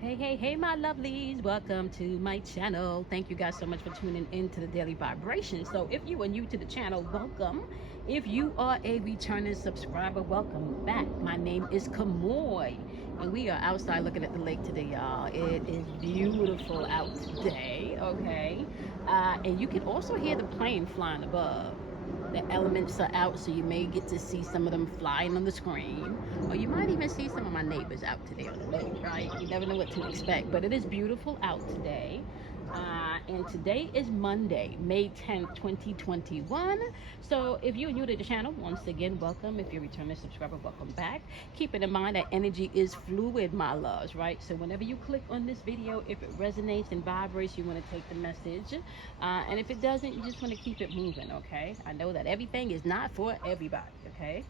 Hey, my lovelies. Welcome to my channel. Thank you guys so much for tuning in to the Daily Vibration. So if you are new to the channel, welcome. If you are a returning subscriber, welcome back. My name is Kamoy, and we are outside looking at the lake today, y'all. It is beautiful out today, okay? And you can also hear the plane flying above. The elements are out, so you may get to see some of them flying on the screen, or you might even see some of my neighbors out today on the lake, right? You never know what to expect, but it is beautiful out today. And today is Monday, May 10th, 2021. So if you're new to the channel, once again, welcome. If you're a returning subscriber, welcome back. Keeping in mind that energy is fluid, my loves, right? So whenever you click on this video, if it resonates and vibrates, you want to take the message. And if it doesn't, you just want to keep it moving, okay? I know that everything is not for everybody, okay?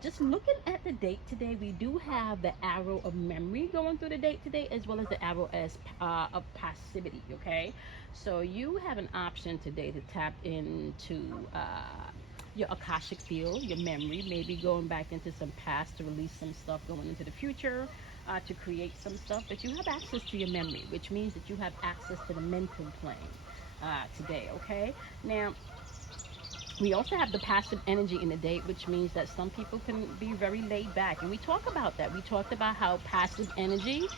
Just looking at the date today, we do have the arrow of memory going through the date today, as well as the arrow of passivity, okay? So you have an option today to tap into your Akashic field, your memory, maybe going back into some past to release some stuff going into the future, to create some stuff. But you have access to your memory, which means that you have access to the mental plane today, okay? Now, we also have the passive energy in the date, which means that some people can be very laid back. And we talk about that. We talked about how passive energy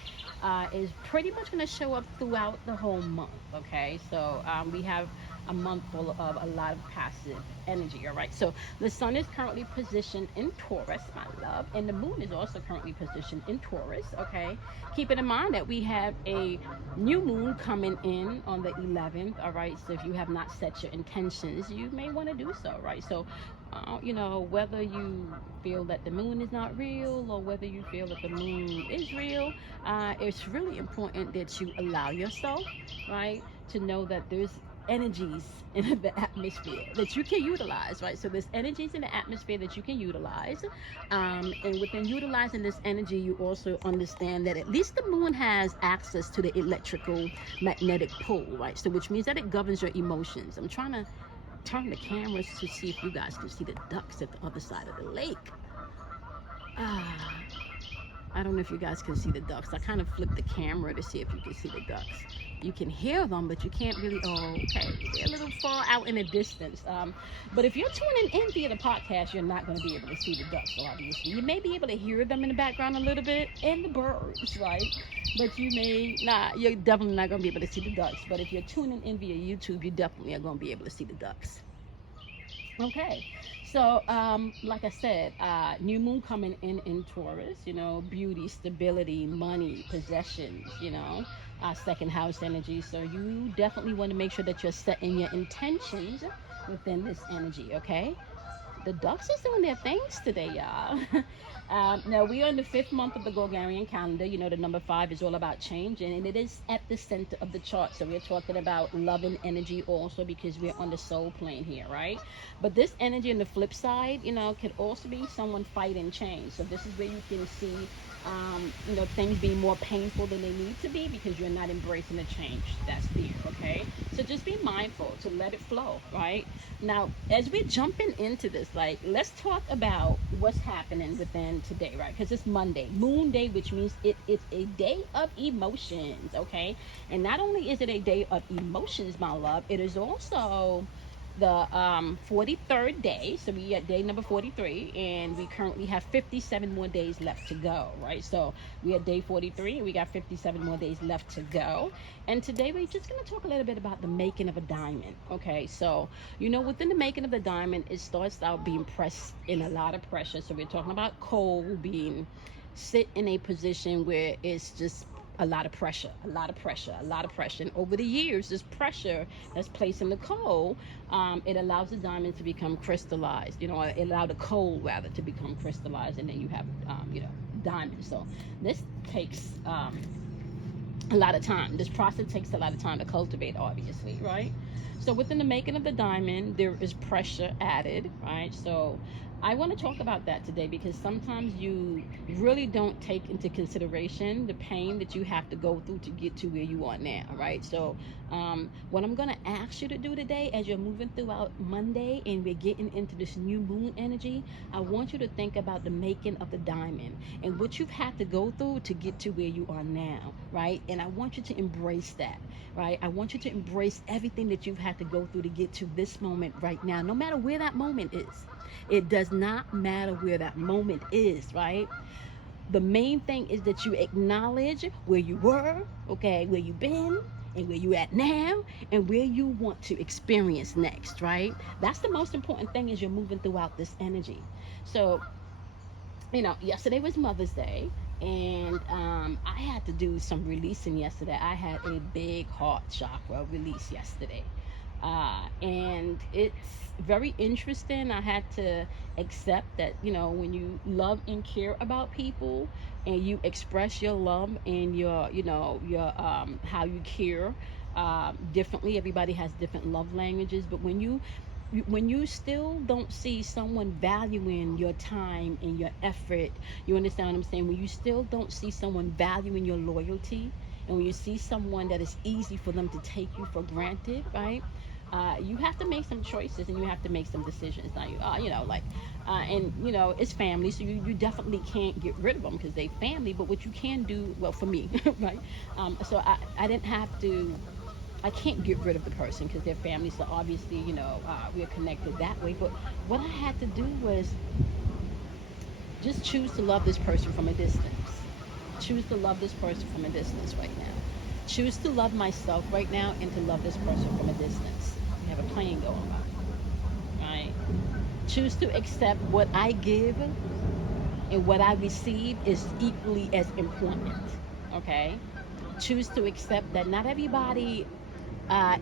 is pretty much going to show up throughout the whole month. Okay, so we have a month full of a lot of passive energy. All right, so the sun is currently positioned in Taurus, my love, and the moon is also currently positioned in Taurus. Okay, keeping in mind that we have a new moon coming in on the 11th. All right, so if you have not set your intentions, you may want to do so. Right, so whether you feel that the moon is not real or whether you feel that the moon is real, it's really important that you allow yourself, right, to know that there's energies in the atmosphere that you can utilize, right? So there's energies in the atmosphere that you can utilize, and within utilizing this energy, you also understand that at least the moon has access to the electrical magnetic pole, right? So which means that it governs your emotions. I'm trying to turn the cameras to see if you guys can see the ducks at the other side of the lake. I don't know if you guys can see the ducks. I kind of flipped the camera to see if you can see the ducks. You can hear them, but you can't really. Oh, okay. They're a little far out in the distance. But if you're tuning in via the podcast, you're not going to be able to see the ducks, obviously. You may be able to hear them in the background a little bit, and the birds, right? But you may not. You're definitely not going to be able to see the ducks. But if you're tuning in via YouTube, you definitely are going to be able to see the ducks. Okay, so like I said, new moon coming in Taurus, beauty, stability, money, possessions, second house energy. So you definitely want to make sure that you're setting your intentions within this energy, okay? The ducks is doing their things today, y'all. Now we are in the fifth month of the Gregorian calendar. The number 5 is all about change, and it is at the center of the chart. So we're talking about love and energy also, because we're on the soul plane here, right? But this energy on the flip side, could also be someone fighting change. So this is where you can see things being more painful than they need to be because you're not embracing the change that's there, okay? So just be mindful to let it flow, right? Now, as we're jumping into this, let's talk about what's happening within today, right? Because it's Monday, Moon Day, which means it is a day of emotions, okay? And not only is it a day of emotions, my love, it is also the 43rd day. So we at day number 43, and we currently have 57 more days left to go, right? So we at day 43, and we got 57 more days left to go. And today we're just going to talk a little bit about the making of a diamond, okay? So within the making of the diamond, it starts out being pressed in a lot of pressure. So we're talking about coal being sit in a position where it's just a lot of pressure. And over the years, this pressure that's placed in the coal, it allows the diamond to become crystallized. It allowed the coal rather to become crystallized, and then you have diamonds. So this takes a lot of time. This process takes a lot of time to cultivate, obviously, right? So within the making of the diamond, there is pressure added, right? So I want to talk about that today because sometimes you really don't take into consideration the pain that you have to go through to get to where you are now, right? So, what I'm going to ask you to do today as you're moving throughout Monday and we're getting into this new moon energy, I want you to think about the making of the diamond and what you've had to go through to get to where you are now, right? And I want you to embrace that, right? I want you to embrace everything that you've had to go through to get to this moment right now, no matter where that moment is. It does not matter where that moment is, right? The main thing is that you acknowledge where you were, okay, where you've been, and where you at now, and where you want to experience next, right? That's the most important thing as you're moving throughout this energy. So, yesterday was Mother's Day, and I had to do some releasing yesterday. I had a big heart chakra release yesterday. And it's very interesting. I had to accept that, when you love and care about people and you express your love and your how you care differently. Everybody has different love languages, but when you still don't see someone valuing your time and your effort, you understand what I'm saying? When you still don't see someone valuing your loyalty, and when you see someone that is easy for them to take you for granted, right? You have to make some choices and you have to make some decisions. Now, and it's family, so you definitely can't get rid of them because they family. But what you can do, well, for me, right? So I didn't have to. I can't get rid of the person because they're family. So obviously, we're connected that way. But what I had to do was just choose to love this person from a distance. Choose to love this person from a distance right now. Choose to love myself right now and to love this person from a distance. We have a plane going by, right? Choose to accept what I give and what I receive is equally as important, okay? Choose to accept that not everybody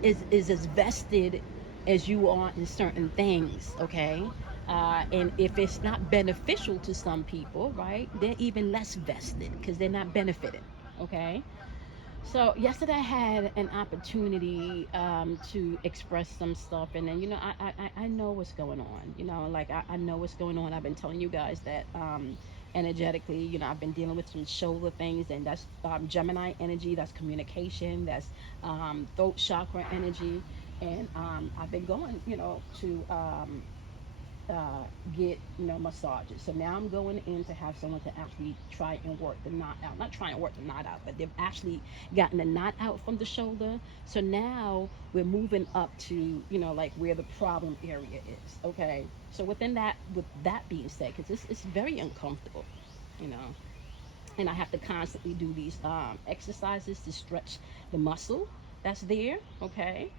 is as vested as you are in certain things, okay? And if it's not beneficial to some people, right, they're even less vested because they're not benefiting, okay? So yesterday I had an opportunity to express some stuff, and then I know what's going on. I know what's going on. I've been telling you guys that energetically, I've been dealing with some shoulder things, and that's Gemini energy. That's communication. That's throat chakra energy, and I've been going, to uh, get massages. So now I'm going in to have someone to actually try and work the knot out. Not try and work the knot out, but they've actually gotten the knot out from the shoulder. So now we're moving up to like where the problem area is. Okay. So with that being said, because it's very uncomfortable, you know, and I have to constantly do these exercises to stretch the muscle that's there. Okay,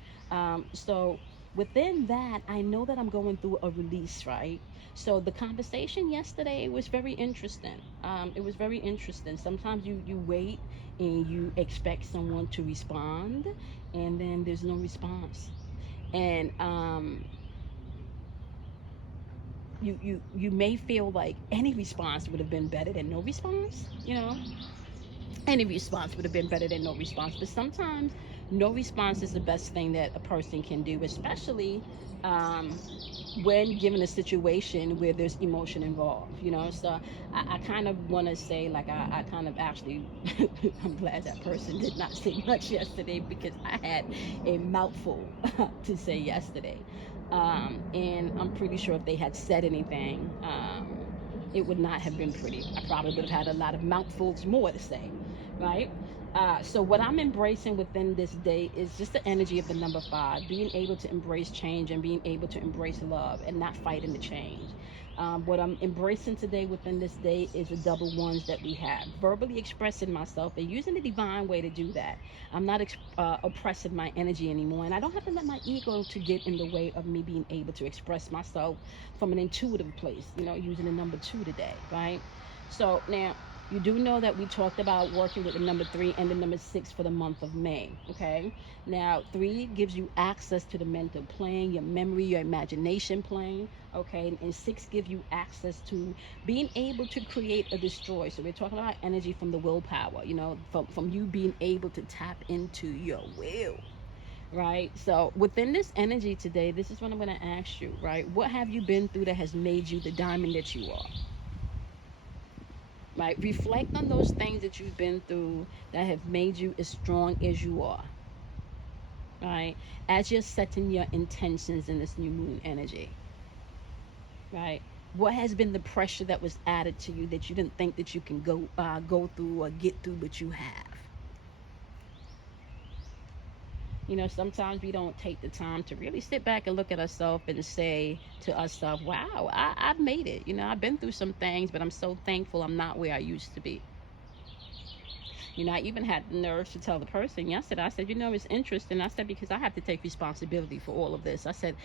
so within that, I know that I'm going through a release, right? So the conversation yesterday was very interesting. It was very interesting. Sometimes you wait and you expect someone to respond, and then there's no response, and you may feel like any response would have been better than no response, any response would have been better than no response. But sometimes no response is the best thing that a person can do, especially um, when given a situation where there's emotion involved. So I kind of want to say, like, I kind of actually, I'm glad that person did not say much yesterday because I had a mouthful to say yesterday. And I'm pretty sure if they had said anything, it would not have been pretty. I probably would have had a lot of mouthfuls more to say, right? So what I'm embracing within this day is just the energy of the number 5, being able to embrace change and being able to embrace love and not fighting the change. What I'm embracing today within this day is the double ones that we have. Verbally expressing myself and using the divine way to do that. I'm not oppressing my energy anymore, and I don't have to let my ego to get in the way of me being able to express myself from an intuitive place. Using the number 2 today, right? So now you do know that we talked about working with the number 3 and the number 6 for the month of May. Okay. Now 3 gives you access to the mental plane, your memory, your imagination plane. Okay. And 6 gives you access to being able to create or destroy. So we're talking about energy from the willpower, from you being able to tap into your will. right? So within this energy today, this is what I'm going to ask you, right? What have you been through that has made you the diamond that you are? Right? Reflect on those things that you've been through that have made you as strong as you are. Right? As you're setting your intentions in this new moon energy. Right? What has been the pressure that was added to you that you didn't think that you can go through or get through, but you have? You know, sometimes we don't take the time to really sit back and look at ourselves and say to ourselves, wow, I've made it. You know, I've been through some things, but I'm so thankful I'm not where I used to be. You know, I even had the nerve to tell the person yesterday, I said, you know, it's interesting. I said, because I have to take responsibility for all of this. I said,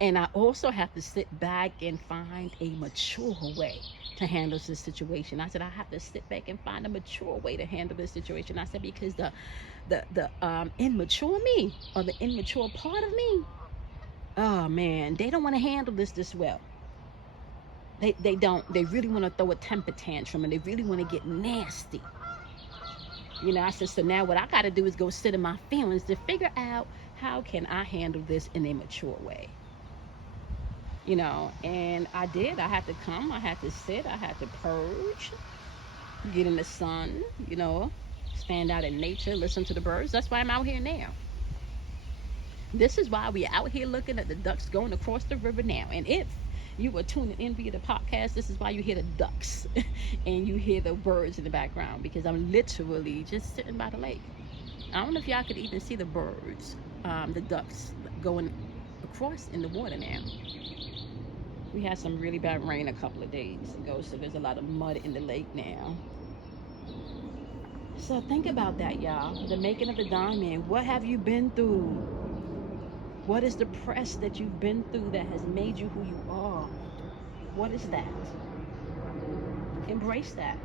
and I also have to sit back and find a mature way to handle this situation. I said, I have to sit back and find a mature way to handle this situation. I said, because the immature me, or the immature part of me, oh man, they don't want to handle this well. They don't. They really want to throw a temper tantrum, and they really want to get nasty. You know, I said, so now what I got to do is go sit in my feelings to figure out how can I handle this in a mature way. You know, and I did. I had to come. I had to sit. I had to purge, get in the sun, you know, stand out in nature, listen to the birds. That's why I'm out here now. This is why we're out here looking at the ducks going across the river now. And if you were tuning in via the podcast, this is why you hear the ducks and you hear the birds in the background, because I'm literally just sitting by the lake. I don't know if y'all could even see the birds, the ducks going across in the water now. We had some really bad rain a couple of days ago, so there's a lot of mud in the lake now. So think about that, y'all. The making of the diamond. What have you been through? What is the press that you've been through that has made you who you are? What is that? Embrace that.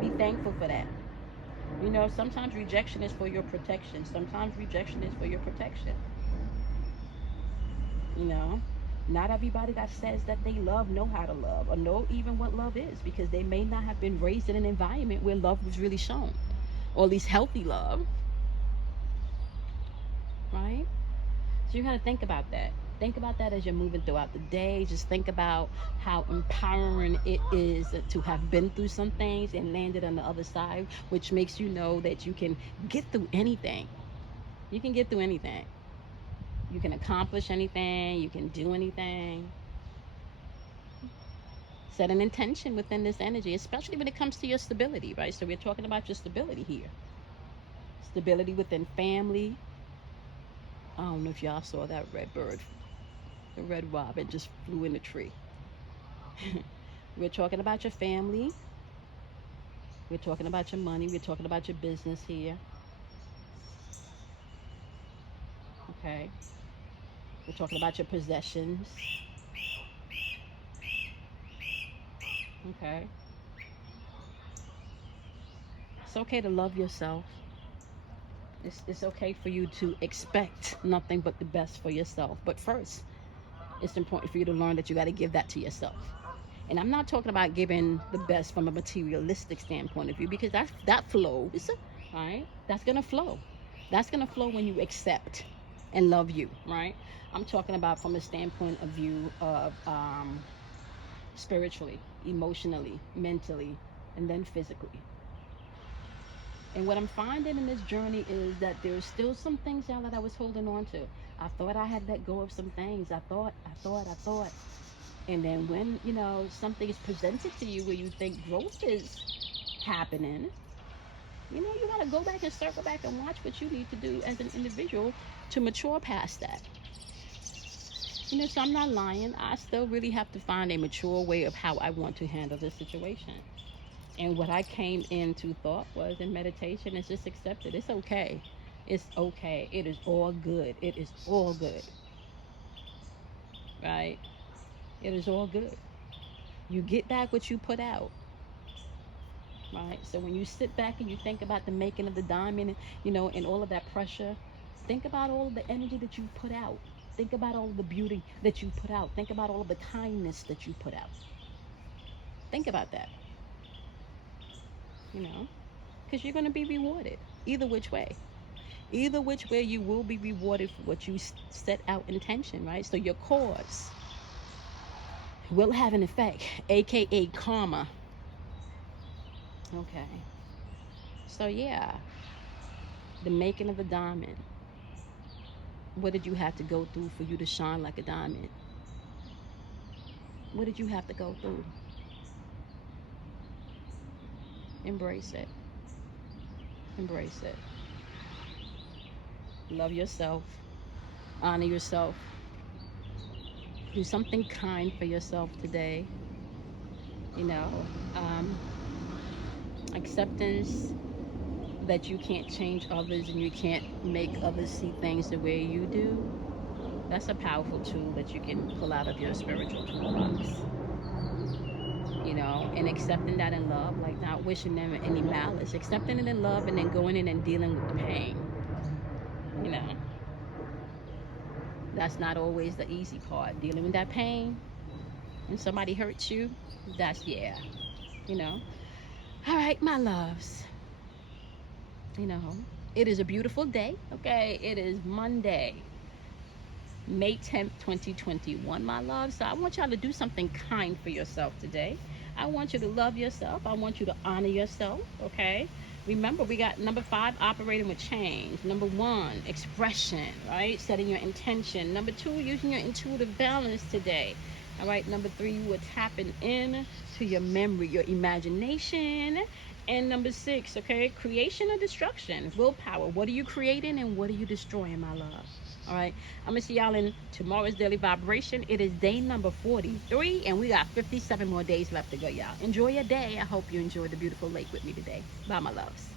Be thankful for that. You know, sometimes rejection is for your protection. Sometimes rejection is for your protection. You know, not everybody that says that they love know how to love or know even what love is, because they may not have been raised in an environment where love was really shown, or at least healthy love, right? So you got to think about that. Think about that as you're moving throughout the day. Just think about how empowering it is to have been through some things and landed on the other side, which makes you know that you can get through anything. You can get through anything. You can accomplish anything. You can do anything. Set an intention within this energy, especially when it comes to your stability, right? So we're talking about your stability here. Stability within family. I don't know if y'all saw that red bird. The red robin just flew in the tree. We're talking about your family. We're talking about your money. We're talking about your business here. Okay. We're talking about your possessions. Okay. It's okay to love yourself. It's okay for you to expect nothing but the best for yourself. But first, it's important for you to learn that you got to give that to yourself. And I'm not talking about giving the best from a materialistic standpoint of view, because that flows, right? That's gonna flow. That's gonna flow when you accept and love you, right? I'm talking about from a standpoint of view of spiritually, emotionally, mentally, and then physically. And what I'm finding in this journey is that there's still some things, y'all, that I was holding on to. I thought I had let go of some things. I thought. And then when, you know, something is presented to you where you think growth is happening, you know, you got to go back and circle back and watch what you need to do as an individual to mature past that. You know, so I'm not lying. I still really have to find a mature way of how I want to handle this situation. And what I came into thought was in meditation is just accept it. It's okay. It's okay. It is all good. It is all good. Right? It is all good. You get back what you put out. Right? So when you sit back and you think about the making of the diamond, you know, and all of that pressure, think about all of the energy that you put out. Think about all of the beauty that you put out. Think about all of the kindness that you put out. Think about that, you know, because you're going to be rewarded either which way. Either which way, you will be rewarded for what you set out intention, right? So your cause will have an effect, aka karma. Okay. So yeah, the making of a diamond. What did you have to go through for you to shine like a diamond? What did you have to go through? Embrace it. Embrace it. Love yourself. Honor yourself. Do something kind for yourself today. You know, um, acceptance that you can't change others and you can't make others see things the way you do. That's a powerful tool that you can pull out of your spiritual toolbox. You know, and accepting that in love, like not wishing them any malice, accepting it in love, and then going in and dealing with the pain. You know, that's not always the easy part. Dealing with that pain when somebody hurts you, that's, yeah, you know. All right, my loves. You know, it is a beautiful day. Okay, it is Monday, May 10th, 2021, my love. So I want y'all to do something kind for yourself today. I want you to love yourself. I want you to honor yourself, okay? Remember, we got number 5, operating with change. Number 1, expression, right? Setting your intention. Number 2, using your intuitive balance today. All right, number 3, you are tapping in to your memory, your imagination. And number 6, okay, creation or destruction, willpower. What are you creating and what are you destroying, my love? All right, I'm gonna see y'all in tomorrow's daily vibration. It is day number 43, and we got 57 more days left to go, y'all. Enjoy your day. I hope you enjoyed the beautiful lake with me today. Bye, my loves.